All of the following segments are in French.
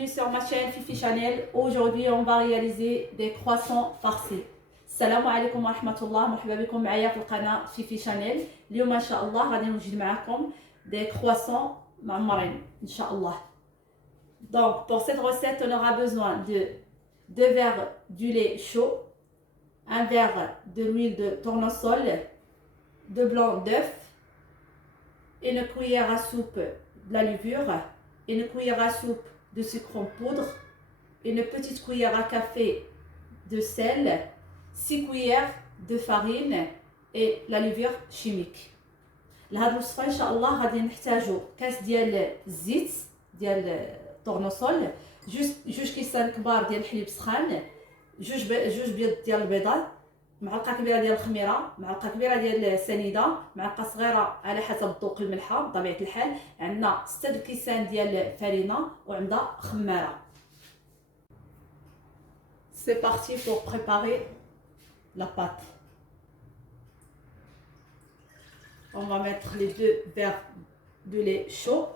bienvenue sur ma chaîne Fifi Chanel. Aujourd'hui on va réaliser des croissants farcis. السلام عليكم ورحمة الله، مرحبا بكم معايا في القناة Fifi Chanel. اليوم إن شاء الله غادي نوجد معكم des croissants معمرين إن شاء الله. Donc pour cette recette on aura besoin de 2 verres du lait chaud, 1 verre de l'huile de tournesol, 2 blancs d'œufs, une cuillère à soupe de la levure, une cuillère à soupe de sucre en poudre, une petite cuillère à café de sel, 6 cuillères de farine et la levure chimique. لهاد الوصفه ان شاء الله غادي نحتاجو كاس ديال الزيت ديال الطورنوسول، جوج كيسان كبار ديال الحليب سخان، جوج بيض ديال البيضات، معلقه كبيره ديال الخميره، معلقه كبيره ديال السنيده، معلقه صغيره على حسب ذوق الملحه بطبيعه الحال، عندنا 6 كيسان ديال الفرينه وعندنا خماره. C'est parti pour préparer la pâte. On va mettre les 2 verres de lait chaud,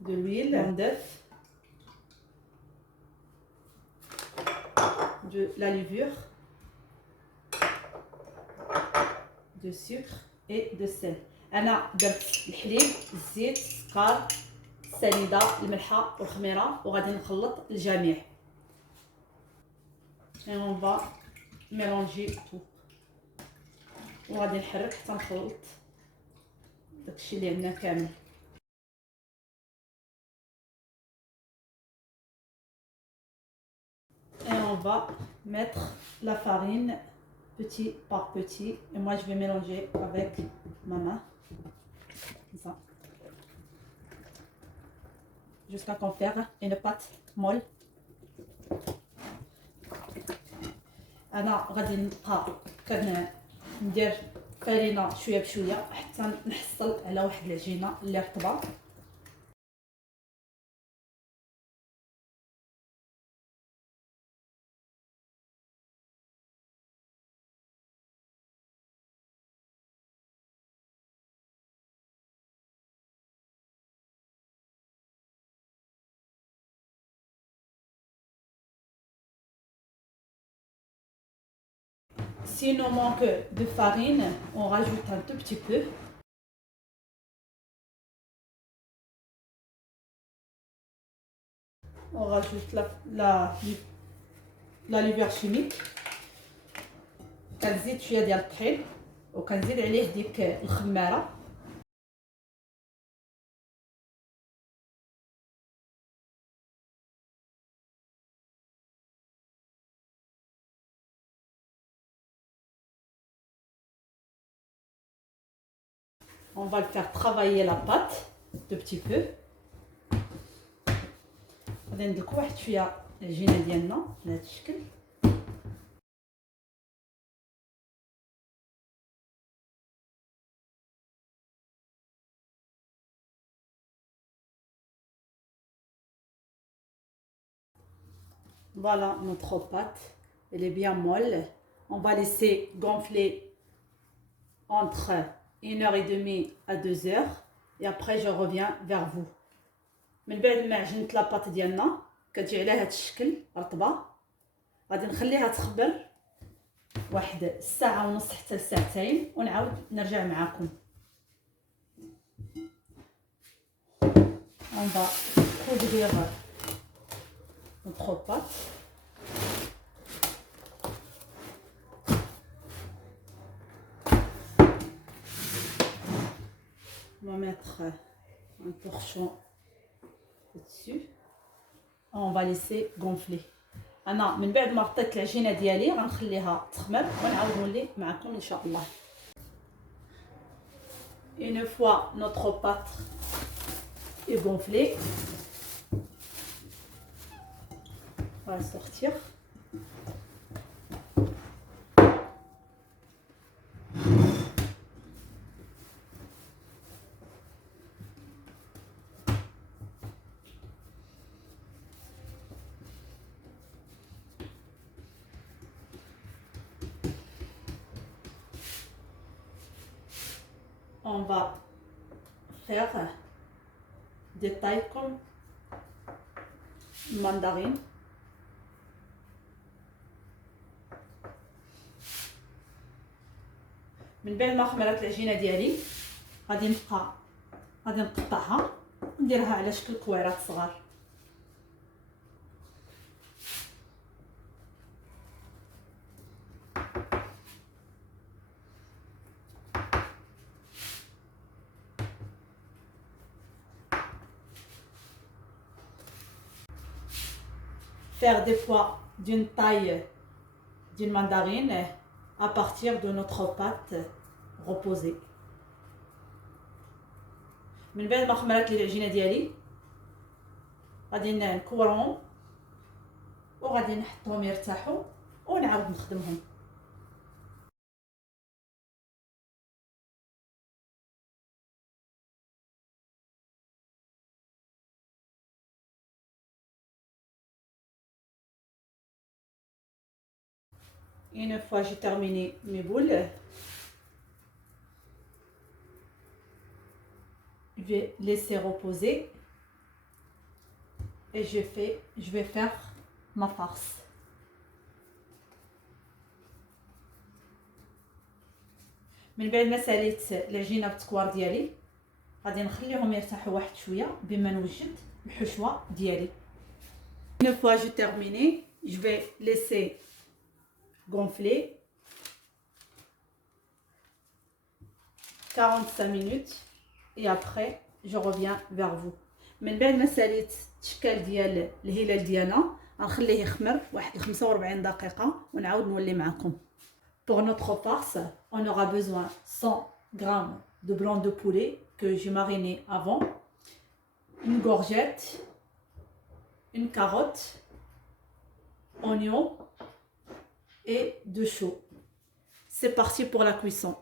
de l'huile d'œuf, de la levure, de sucre et de sel. أنا درت الحليب، الزيت، السكر، السنيدة، الملحة والخميرة وغادي نخلط الجميع. Et on va mélanger tout. وغادي نحرك حتى نخلط داكشي اللي عندنا كامل. Et on va mettre la farine petit par petit. Et moi je vais mélanger avec ma main. Comme ça. Jusqu'à qu'on fasse une pâte molle. أنا غادي نبقى ندير فرينه شويه بشويه حتى نحصل على واحد العجينه اللي رطبه. S'il nous manque de farine, on rajoute un tout petit peu. On rajoute la levure chimique. كنزيد شويه ديال الطحين وكنزيد عليه ديك الخماره. On va le faire travailler la pâte de petit peu. غادي ندلكو واحد شويه العجينه ديالنا بهذا الشكل. Voilà notre pâte, elle est bien molle. On va laisser gonfler entre 1h30 à 2h et après je reviens vers vous. من بعد ما عجنت لاباط ديالنا كتجي على هذا الشكل رطبه، غادي نخليها تخبر واحد الساعه ونص حتى ساعتين ونعاود نرجع معكم. On va couvrir notre pâte. On va mettre un torchon au-dessus. On va laisser gonfler. انا من بعد ما غطيت العجينه ديالي غنخليها تخمر ونعاود نولي معكم ان شاء الله. Une fois notre pâte est gonflée, on va sortir. On va faire des tailles comme mandarine. من بعد ما خمرت العجينه ديالي غادي نقطعها ونديرها على شكل كويرات صغار. Faire des pois d'une taille d'une mandarine à partir de notre pâte reposée. من بعد ما خمرت لي العجينه ديالي غادي نكورهم وغادي نحطهم يرتاحوا ونعاود نخدمهم. Une fois j'ai terminé mes boules, je vais laisser reposer et je vais faire ma farce. من بعد ما ساليت العجينه بالتكوار ديالي غادي نخليهم يرتاحوا واحد شويه بما نوجد الحشوه ديالي. Une fois j'ai terminé, je vais laisser gonfler 45 minutes et après je reviens vers vous. من بعد ما ساليت التشكال ديال الهلال ديالنا غنخليه يخمر واحد 45 دقيقه ونعاود نولي معكم. Pour notre farce, on aura besoin 100 g de blanc de poulet que j'ai mariné avant, une courgette, une carotte, oignon et de chou. C'est parti pour la cuisson.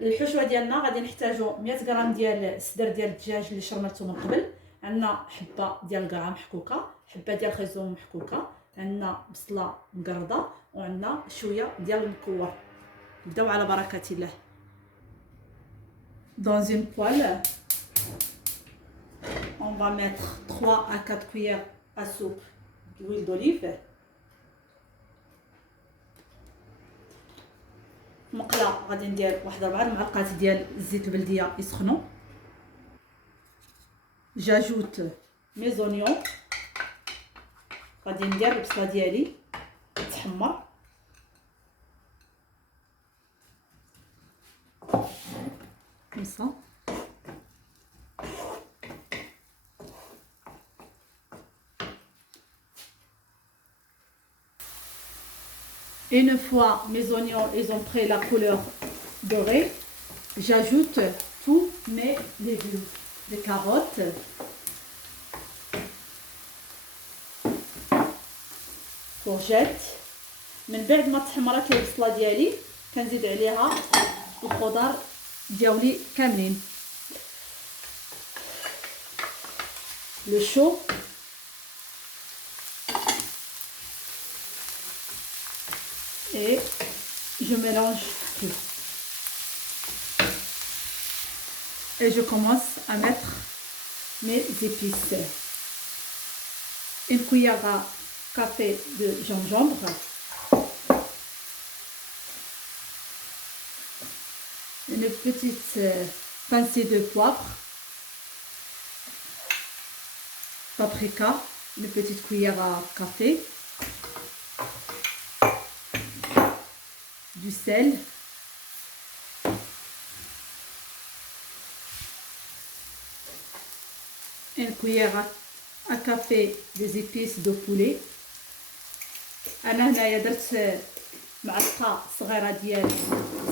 الحشوه ديالنا غادي نحتاجو 100 غرام ديال الصدر ديال الدجاج اللي شرملته من قبل، عندنا حبه ديال الكرا محكوكه، حبه ديال الخيزوم محكوكه، عندنا بصله مقرضه وعندنا شويه ديال المكور. نبداو على بركه الله. Dans une poêle, on va mettre 3 à 4 cuillères à soupe d'huile d'olive. مقله غادي ندير واحد 4 معلقات ديال الزيت البلديه يسخنوا. J'ajoute mes oignons. غادي ندير البصله ديالي تحمر. Comme ça. Une fois mes oignons ils ont pris la couleur dorée, j'ajoute tous mes légumes, les carottes, courgettes. من بعد ما تحمرت البصله ديالي كنزيد عليها الخضر ديالي كاملين. Le chou, et je mélange tout. Et je commence à mettre mes épices. Une cuillère à café de gingembre, une petite pincée de poivre, paprika, une petite cuillère à café, du sel, une cuillère à café des épices de poulet. انا هنايا درت معلقه صغيره ديال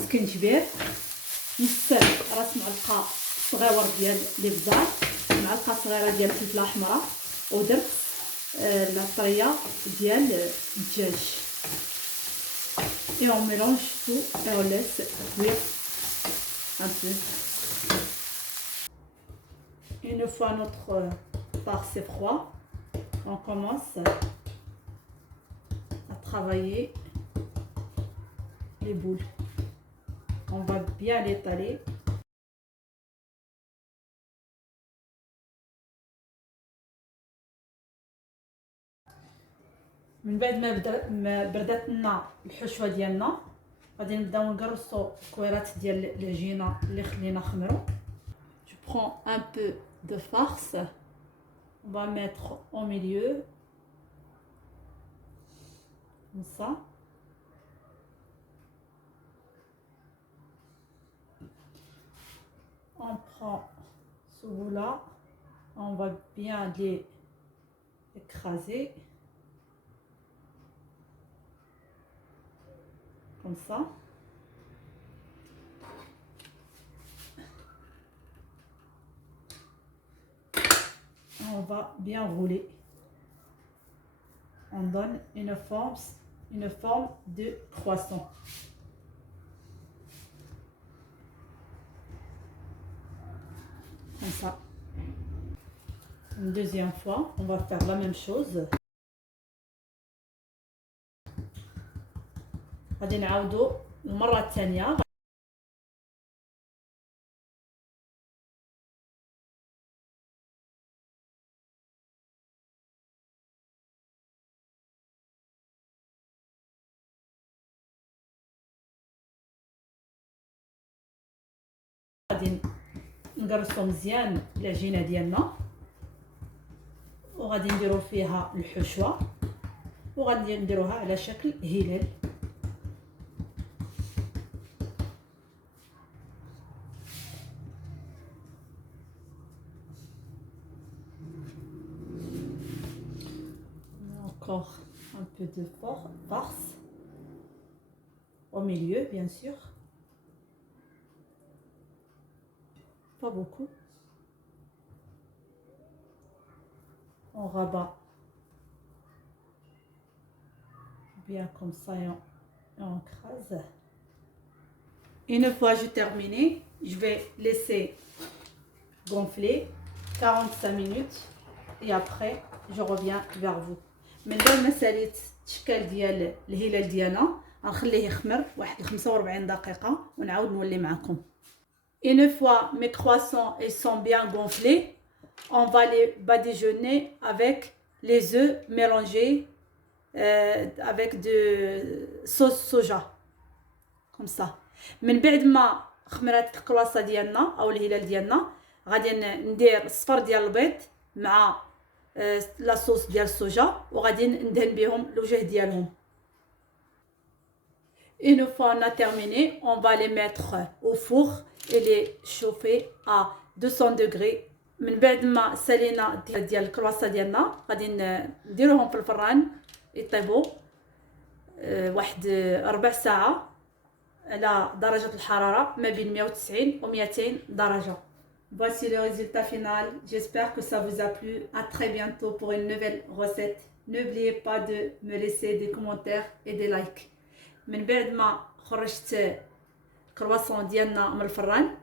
سكنجبير، نص راس معلقه صغيور ديال الابزار، معلقه صغيره ديال الفلفله حمراء، ودرت العطريه ديال الدجاج. Et on mélange tout et on laisse cuire un peu. Une fois notre farce est froid, on commence à travailler les boules. On va bien l'étaler من بعد ما بردات لنا الحشوه ديالنا غادي نبداو نقرصوا الكويرات ديال العجينه اللي خلينا خمروا. Je prends un peu de farce, on va mettre au milieu comme ça. On prend ce bout-là, on va bien les écraser comme ça. On va bien rouler. On donne une forme de croissant. Comme ça. Une deuxième fois, on va faire la même chose. غادي نعاودو المرة الثانية. غادي نقرصو مزيان العجينة ديالنا وغادي نديرو فيها الحشوة وغادي نديروها على شكل هلال. Encore un peu de farce au milieu, bien sûr, pas beaucoup. On rabat bien comme ça et on écrase. Une fois j'ai terminé, je vais laisser gonfler 45 minutes et après je reviens vers vous. من بعد ما ساليت التشكال ديال الهلال ديالنا غنخليه يخمر واحد 45 دقيقة ونعاود نولي معكم. Une fois mes croissants ils sont bien gonflés, on va les badigeonner avec les œufs mélangés avec de sauce soja comme ça. من بعد ما خمرات الكرواسة ديالنا او الهلال ديالنا غادي ندير الصفر ديال البيض مع لا صوص ديال الصوجا وغادي ندهن بهم الوجه ديالهم. Une fois on a terminé, on va les mettre au four et les chauffer à 200 degrés. من بعد ما سالينا ديال الكرواسة ديالنا غادي نديروهم في الفران يطيبوا واحد ربع ساعة على درجة الحرارة ما بين 190 و 200 درجة. Voici le résultat final. J'espère que ça vous a plu. À très bientôt pour une nouvelle recette. N'oubliez pas de me laisser des commentaires et des likes. من بعد ما خرجت الكرواسون ديالنا من الفران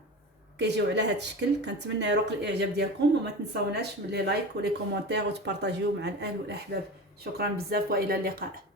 كيجيو على هذا الشكل، كنتمنى يروق الاعجاب ديالكم وما تنساوناش من لي لايك ولي كومونتير وتبارطاجيو مع الاهل والاحباب. شكرا بزاف والى اللقاء.